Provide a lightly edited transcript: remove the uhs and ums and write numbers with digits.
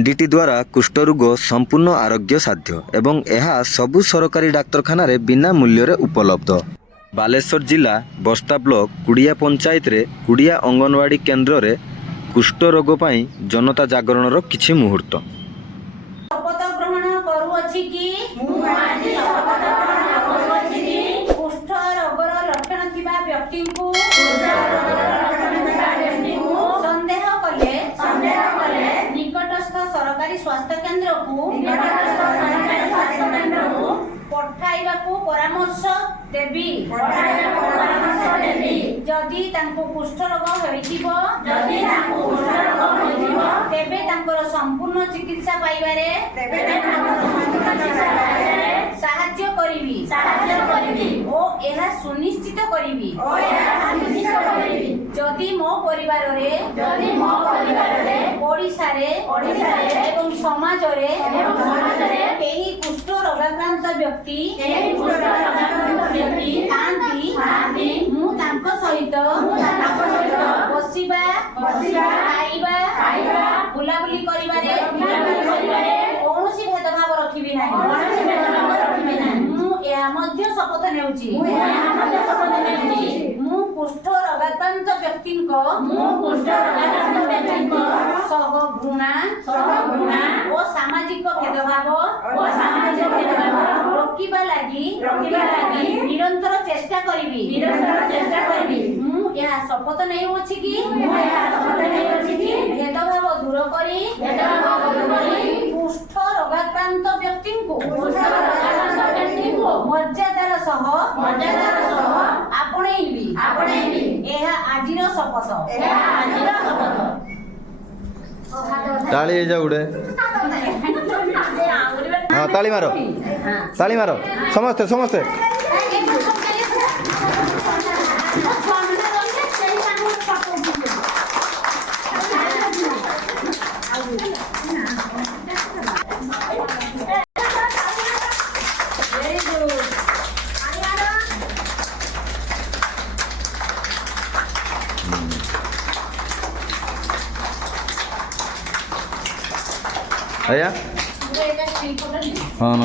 MDT द्वारा कुष्ठरोग संपूर्ण आरोग्य साध्य एवं यह सबु सरकारी डाक्तरखाना बिना मूल्य उपलब्ध। बालेश्वर जिला बस्ता ब्लॉक कुड़िया पंचायत रे कुड़िया अंगनवाड़ी केन्द्र रे कुष्ठ रोग पाई जनता जागरण किछि मुहूर्त। शपथ ग्रहण करूअछि कि कुष्ठ रोगर लक्षण थिबा व्यक्ति को संदेह कले निकटस्थ सरकारी स्वास्थ्य केन्द्र को पठाइबाकू परामर्श देबी। जदि तांको कुष्ठ रोग होइथिबो तेबे तांकर संपूर्ण चिकित्सा पाइबारे साहाय्य करिवि ओ एहा सुनिश्चित करिवि जदि मो परिवार रे ओडिसा रे एवं समाज रे केही कुष्ठ रोगाक्रांत व्यक्ति थांती मु तांको सहित बसिबा खाइबा बुलाबुली करिबारे कौनसी भेदभाव रखिबि नाही। मु या मध्य शपथ नेउची मु कुष्ठ रोगाक्रांत व्यक्तिको सह घृणा ओ सामाजिक भेदभाव रोकिबा लागि निरंतर चेष्टा करिवि। मु या शपथ नेउची कि भेदभाव दूर करी कुष्ठ रोगाक्रांत व्यक्तिको मर्यादार सह आपणेइबि एहा आजिर शपथ। ताली जा उड़े हाँ ताली मारो समस्ते आया हाँ